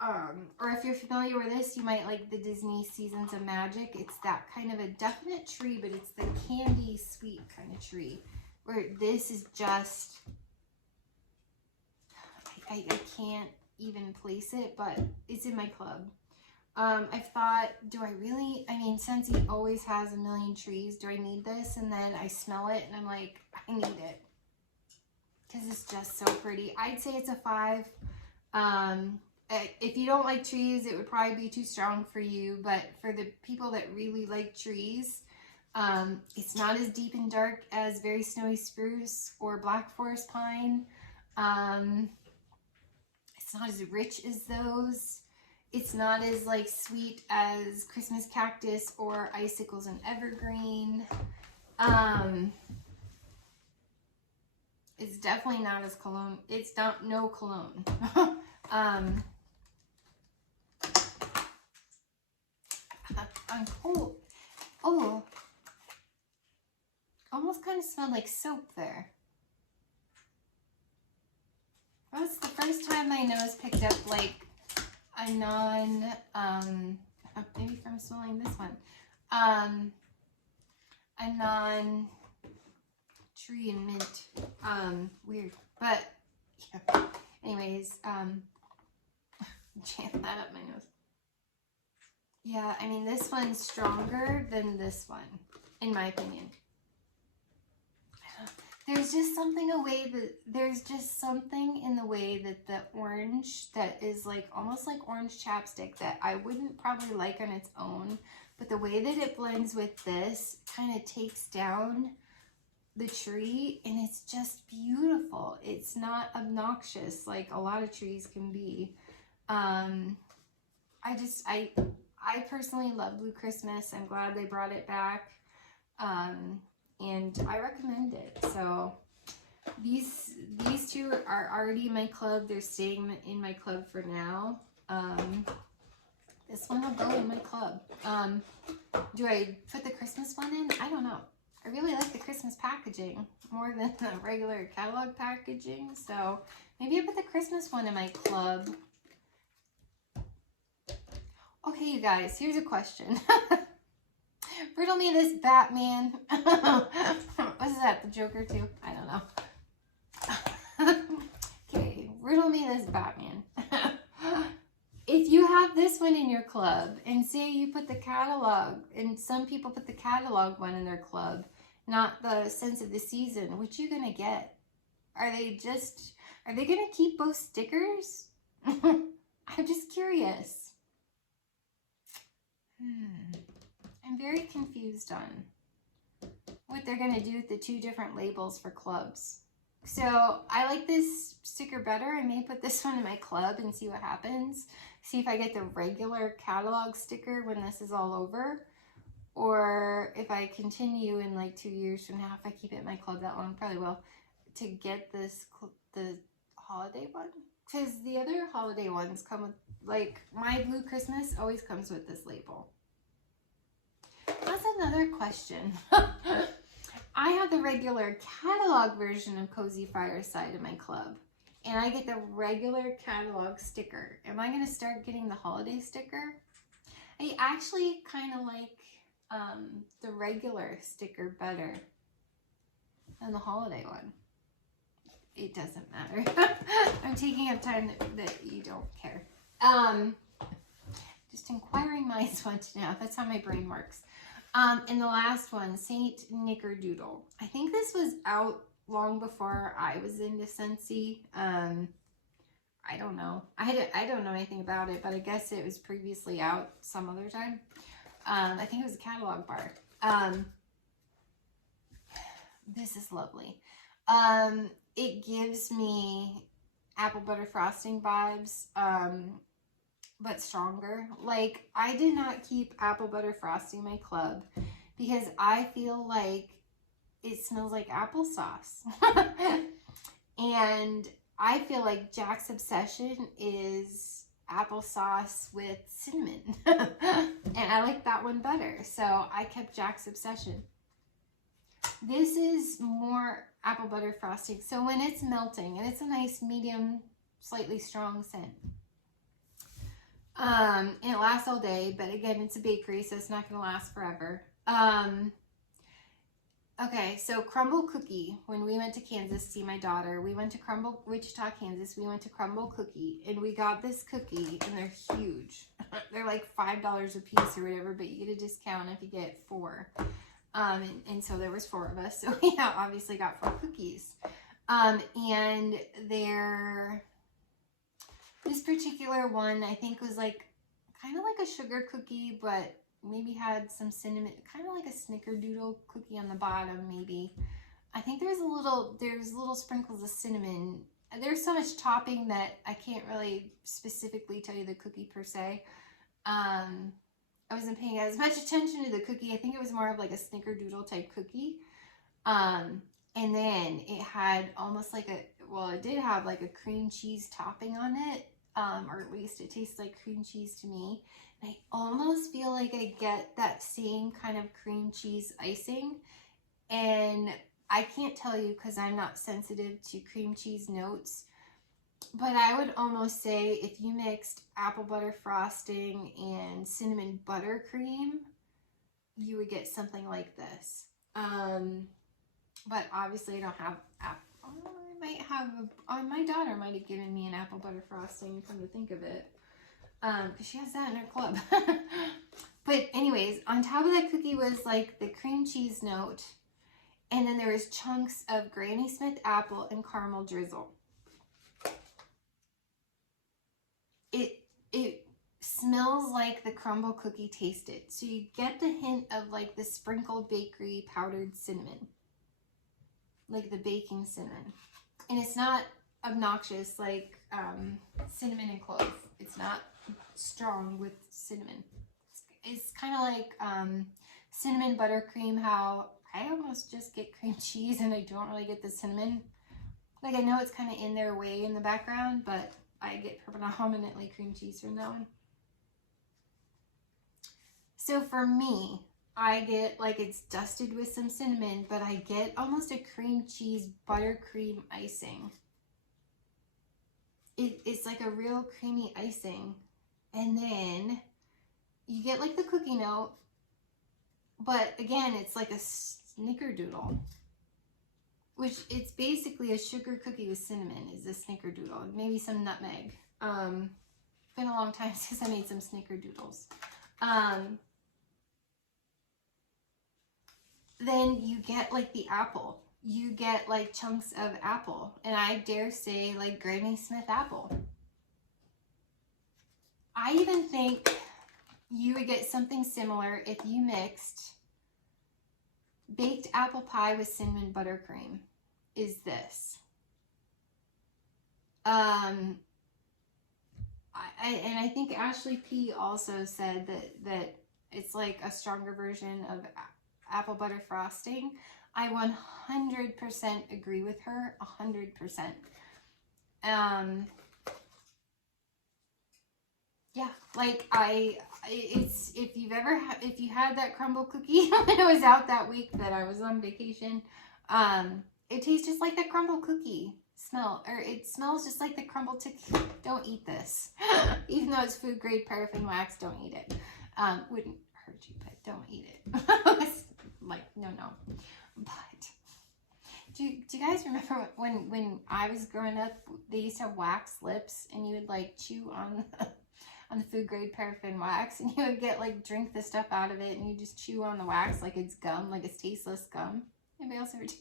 Or if you're familiar with this, you might like the Disney Seasons of Magic. It's that kind of a definite tree, but it's the candy sweet kind of tree. Where this is just, I can't even place it, but it's in my club. I've thought, do I really, I mean, Scentsy always has a million trees. Do I need this? And then I smell it and I'm like, I need it. Because it's just so pretty. I'd say it's a 5. If you don't like trees, it would probably be too strong for you. But for the people that really like trees, it's not as deep and dark as Very Snowy Spruce or Black Forest Pine. It's not as rich as those. It's not as like sweet as Christmas Cactus or Icicles and Evergreen. It's definitely not as cologne. It's not no cologne. Oh, almost kind of smelled like soap there. That's the first time my nose picked up like a maybe from smelling this one, a non tree and mint, weird, but yeah. Anyways, jam that up my nose. Yeah, I mean, this one's stronger than this one, in my opinion. There's just something in the way that the orange that is like almost like orange chapstick that I wouldn't probably like on its own, but the way that it blends with this kind of takes down the tree and it's just beautiful. It's not obnoxious like a lot of trees can be. I personally love Blue Christmas. I'm glad they brought it back. And I recommend it. So these two are already in my club. They're staying in my club for now. This one will go in my club. Do I put the Christmas one in? I don't know. I really like the Christmas packaging more than the regular catalog packaging. So maybe I put the Christmas one in my club. Okay, you guys, here's a question. Riddle me this, Batman. What's that, the Joker too? I don't know. Okay, riddle me this, Batman. If you have this one in your club, and say you put the catalog, and some people put the catalog one in their club, not the Scents of the Season, what you gonna get? Are they gonna keep both stickers? I'm just curious. I'm very confused on what they're going to do with the 2 different labels for clubs. So I like this sticker better. I may put this one in my club and see what happens. See if I get the regular catalog sticker when this is all over. Or if I continue in like 2 years from now, if I keep it in my club that long, probably will, to get this, the holiday one. Because the other holiday ones come with, like, my Blue Christmas always comes with this label. That's another question. I have the regular catalog version of Cozy Fireside in my club, and I get the regular catalog sticker. Am I going to start getting the holiday sticker? I actually kind of like the regular sticker better than the holiday one. It doesn't matter. I'm taking up time that you don't care. Just inquiring minds want to know. That's how my brain works. And the last one, Snickerdoodle. I think this was out long before I was into Scentsy. I don't know. I don't know anything about it, but I guess it was previously out some other time. I think it was a catalog bar. This is lovely. It gives me apple butter frosting vibes, but stronger. Like, I did not keep apple butter frosting in my club because I feel like it smells like applesauce. And I feel like Jack's Obsession is applesauce with cinnamon. And I like that one better. So I kept Jack's Obsession. This is more apple butter frosting. So when it's melting, and it's a nice medium, slightly strong scent. And it lasts all day, but again, it's a bakery, so it's not going to last forever. Okay, so Crumble Cookie. When we went to Kansas to see my daughter, we went to Wichita, Kansas. We went to Crumble Cookie, and we got this cookie, and they're huge. They're like $5 a piece or whatever, but you get a discount if you get 4. And so there was 4 of us, so we obviously got 4 cookies. And this particular one, I think, was like kind of like a sugar cookie, but maybe had some cinnamon, kind of like a snickerdoodle cookie on the bottom, maybe. I think there's little sprinkles of cinnamon. There's so much topping that I can't really specifically tell you the cookie per se. I wasn't paying as much attention to the cookie. I think it was more of like a snickerdoodle type cookie. And then it had almost like it did have like a cream cheese topping on it. Or at least it tastes like cream cheese to me. And I almost feel like I get that same kind of cream cheese icing. And I can't tell you because I'm not sensitive to cream cheese notes. But I would almost say if you mixed apple butter frosting and cinnamon buttercream, you would get something like this. But obviously I don't have apple. I might have, my daughter might have given me an apple butter frosting, come to think of it. Because she has that in her club. But anyways, on top of that cookie was like the cream cheese note. And then there was chunks of Granny Smith apple and caramel drizzle. It smells like the crumble cookie tasted. So you get the hint of like the sprinkled bakery powdered cinnamon. Like the baking cinnamon. And it's not obnoxious like cinnamon and clove. It's not strong with cinnamon. It's kind of like cinnamon buttercream, how I almost just get cream cheese and I don't really get the cinnamon. Like, I know it's kind of in their way in the background, but I get predominantly cream cheese from that one. So for me, I get like it's dusted with some cinnamon, but I get almost a cream cheese buttercream icing. It's like a real creamy icing. And then you get like the cookie note, but again, it's like a snickerdoodle, which it's basically a sugar cookie with cinnamon is a snickerdoodle, maybe some nutmeg. Been a long time since I made some snickerdoodles. Then you get like the apple. You get like chunks of apple, and I dare say like Granny Smith apple. I even think you would get something similar if you mixed baked apple pie with cinnamon buttercream. Is this. And I think Ashley P also said that it's like a stronger version of apple butter frosting. I 100% agree with her, 100%. Yeah, like if you had that crumble cookie when I was out that week that I was on vacation, it tastes just like the crumble cookie smell, or it smells just like the crumble cookie. Don't eat this. Even though it's food grade paraffin wax, don't eat it. Wouldn't hurt you, but don't eat it. Like, no. But do you guys remember when I was growing up, they used to have wax lips, and you would like chew on the food grade paraffin wax, and you would get like drink the stuff out of it, and you just chew on the wax like it's gum, like it's tasteless gum. Anybody else ever do?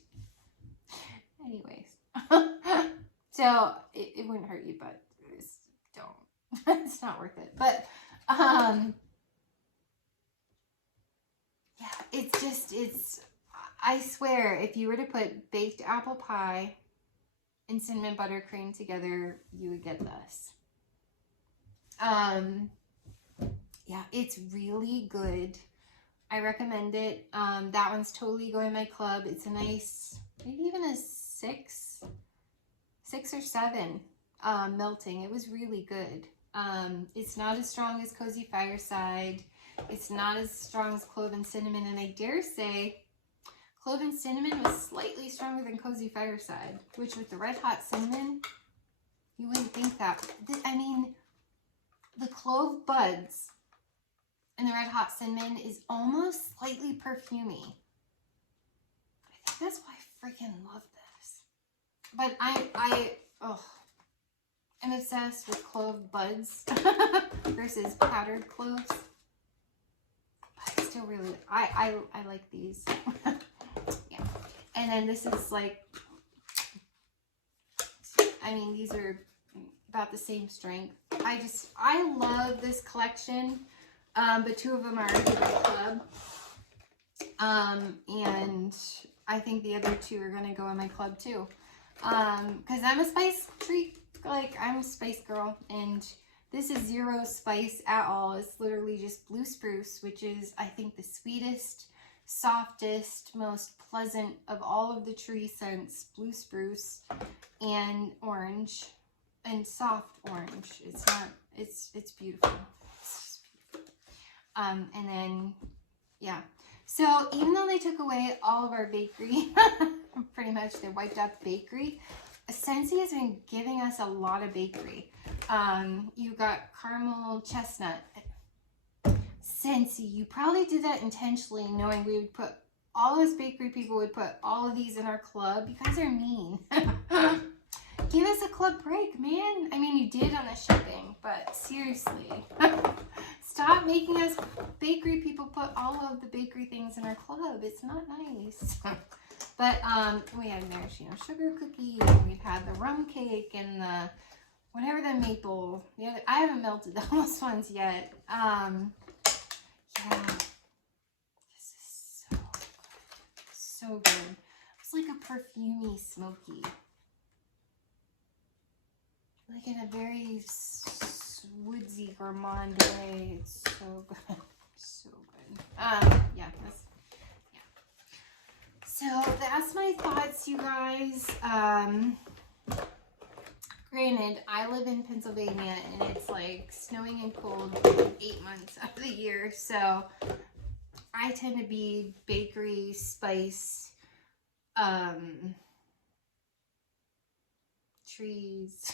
Anyways, so it wouldn't hurt you, but don't. It's not worth it. But yeah, it's. I swear, if you were to put baked apple pie and cinnamon buttercream together, you would get this. Yeah, it's really good. I recommend it. That one's totally going in my club. It's a nice, maybe even a 6 or 7 melting. It was really good. It's not as strong as Cozy Fireside. It's not as strong as Clove and Cinnamon, and I dare say Clove and Cinnamon was slightly stronger than Cozy Fireside, which with the Red Hot Cinnamon, you wouldn't think that. I mean, the Clove buds and the Red Hot Cinnamon is almost slightly perfumey. I think that's why I freaking love this. But I'm obsessed with clove buds versus powdered cloves. But I still really, I like these. Yeah. And then this is like, I mean, these are about the same strength. I love this collection, but 2 of them are already in my club. And I think the other 2 are going to go in my club too. Because I'm a spice freak, like I'm a spice girl, and this is 0 spice at all. It's literally just blue spruce, which is, I think, the sweetest, softest, most pleasant of all of the tree scents. Blue spruce and orange. And soft orange. It's not, it's beautiful. It's beautiful. And then, yeah. So even though they took away all of our bakery, pretty much they wiped out the bakery, Scentsy has been giving us a lot of bakery. You got caramel chestnut. Scentsy, you probably did that intentionally, knowing we would put, all those bakery people would put all of these in our club. You guys are mean. Give us a club break, man. I mean, you did on the shipping, but seriously. Stop making us bakery people put all of the bakery things in our club. It's not nice. But we had maraschino sugar cookie, and we've had the rum cake and the whatever the maple. Yeah, I haven't melted those ones yet. Yeah. This is so good. So good. It's like a perfumey smoky. Like in a very woodsy gourmand way. It's so good. So good. Yeah. So that's my thoughts, you guys. Granted, I live in Pennsylvania, and it's like snowing and cold 8 months out of the year. So I tend to be bakery, spice, trees.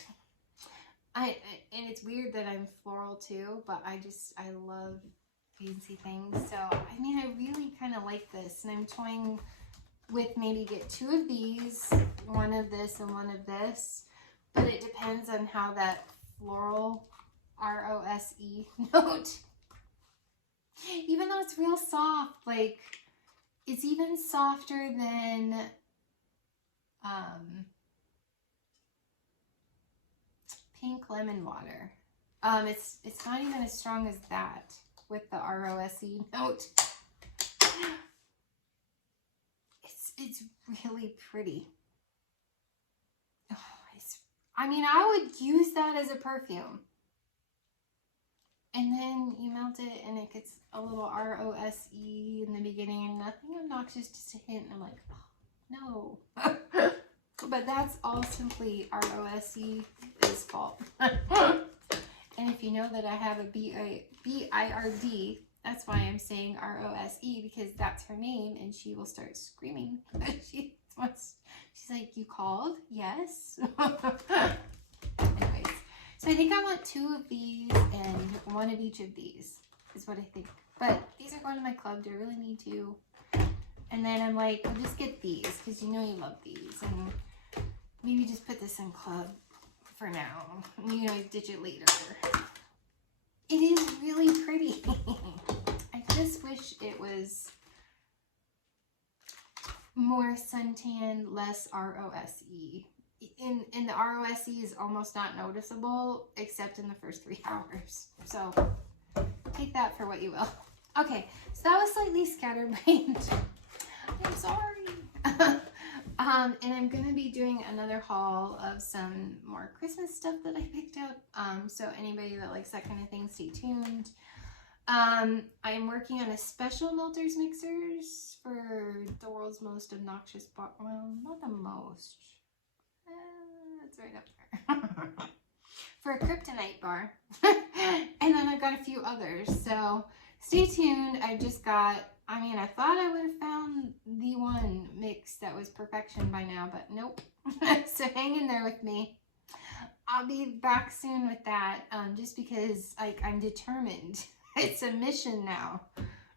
And it's weird that I'm floral too, but I love fancy things. So, I mean, I really kind of like this, and I'm toying with maybe get 2 of these, 1 of this and 1 of this, but it depends on how that floral R-O-S-E note, even though it's real soft, like it's even softer than pink lemon water. It's not even as strong as that with the R-O-S-E note. It's really pretty. Oh, I mean, I would use that as a perfume. And then you melt it and it gets a little ROSE in the beginning and nothing obnoxious, just a hint. And I'm like, oh, no. But that's all simply ROSE's fault. And if you know that I have a BIRD, that's why I'm saying ROSE, because that's her name and she will start screaming. She's like, you called? Yes. Anyways, so I think I want 2 of these and 1 of each of these is what I think. But these are going to my Clove. Do I really need to? And then I'm like, I'll just get these because you know you love these. And maybe just put this in Clove for now. You know, ditch it later. It is really pretty. I just wish it was more suntan, less ROSE. And the ROSE is almost not noticeable except in the first 3 hours. So take that for what you will. Okay, so that was slightly scatterbrained. I'm sorry. And I'm gonna be doing another haul of some more Christmas stuff that I picked up. So anybody that likes that kind of thing, stay tuned. I'm working on a special melters mixers for the world's most obnoxious bar. Well, not the most. It's right up there. For a kryptonite bar. And then I've got a few others. So stay tuned. I just got, I mean, I thought I would have found the one mix that was perfection by now, but nope. So hang in there with me. I'll be back soon with that, just because I'm determined. It's a mission now.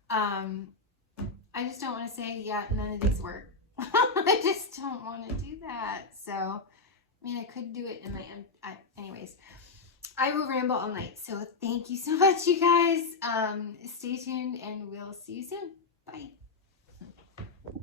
I just don't want to say, yeah, none of these work. I just don't want to do that. So, I mean, I could do it in my, anyways. I will ramble all night. So thank you so much, you guys. Stay tuned and we'll see you soon. Bye.